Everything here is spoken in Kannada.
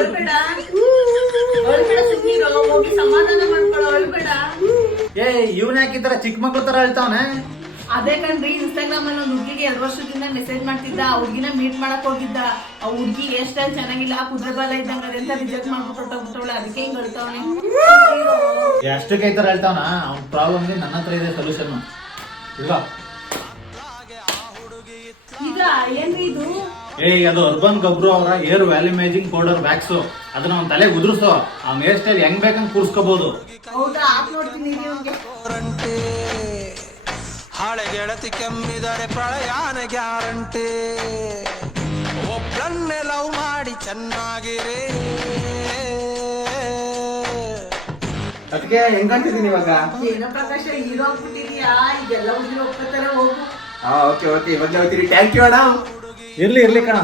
ಅಳ್ಬೇಡ ಸುಮ್ಮನಿರೋ, ಹೋಗಿ ಸಮಾಧಾನ ಮಾಡ್ಕೊಳ್ಳೋ, ಅಳ್ಬೇಡ. ಇವ್ನ ಯಾಕಿತರ ಚಿಕ್ಕ ಮಕ್ಳ ತರ ಹೇಳ್ತಾವನೆ. ಅದೇ ಕಣ್ರಿ, ಇನ್ಸ್ಟಾಗ್ರಾಮ್ ಅಲ್ಲಿ ಒಂದು ಹುಡುಗಿಗೆ 2 ವರ್ಷದಿಂದ ಮೆಸೇಜ್ ಮಾಡ್ತಿದ್ದ. ಆ ಹುಡುಗಿನ ಮೀಟ್ ಮಾಡಕ್ ಹೋಗಿದ್ದ. ಆ ಹುಡುಗಿ ಎಷ್ಟ್ ಚೆನ್ನಾಗಿಲ್ಲ, ಕುದುರೆ ಬಾಲ ಇದ್ದಂಗ ಅಂತ ರಿಜೆಕ್ಟ್ ಮಾಡ್ಬಿಟ್ಟವಳೆ. ಅದಕ್ಕೆ ಹಿಂಗ್ ಹೇಳ್ತಾವನೆ. ಎಷ್ಟಕ್ಕೆ ಈ ತರ ಹೇಳ್ತಾವನ. ಅವ್ನ ಪ್ರಾಬ್ಲಮ್ಗೆ ನನ್ನ ಹತ್ರ ಇದೆ ಸೊಲ್ಯೂಷನ್. ಇಲ್ಲ ಈಗ ಏನ್ರಿ ಇದು? ಅದು ಅರ್ಬನ್ ಗಬ್ರು ಅವರ ಏರ್ ವ್ಯಾಲ್ಯೂಮೈಜಿಂಗ್ ಪೌಡರ್ ವ್ಯಾಕ್ಸು. ಅದನ್ನ ಅವ್ನ ತಲೆಗೆ ಉದುರಿಸೋ, ಅವ್ನ ಹೇರ್ ಸ್ಟೈಲ್ ಹೆಂಗ್ ಬೇಕಂಗ್ ಕೂರ್ಸ್ಕೋಬಹುದು. ಹೌದಾ? ಹಾಕ್ ನೋಡ್ತೀನಿ ಇವ್ನಿಗೆ. ಹಾಳೆ ಗೆಳತಿ ಕೆಮ್ಮಿದರೆ ಪ್ರಳಯಾನ ಗ್ಯಾರಂಟಿ. ಒಬ್ಬಳನ್ನೇ ಲವ್ ಮಾಡಿ ಚೆನ್ನಾಗಿರೇ. ಅದಕ್ಕೆ ಹೆಂಗ್ ಕಾಣ್ತಿದ್ದೀನಿ ಇವಾಗ? ಏನೋ ಪ್ರಕಾಶ, ಹೀರೋ ಆಗ್ಬಿಟ್ಟಿದ್ಯಾ. ಈಗೆಲ್ಲ ಹುಡುಗಿರು ಒಪ್ಕೋತಾರೆ, ಹೋಗು. ಓಕೆ ಇವಾಗ ಹೋಗ್ತೀರಿ. ಥ್ಯಾಂಕ್ ಯು ಅಣ್ಣ. ಇರ್ಲಿ ಕಣ.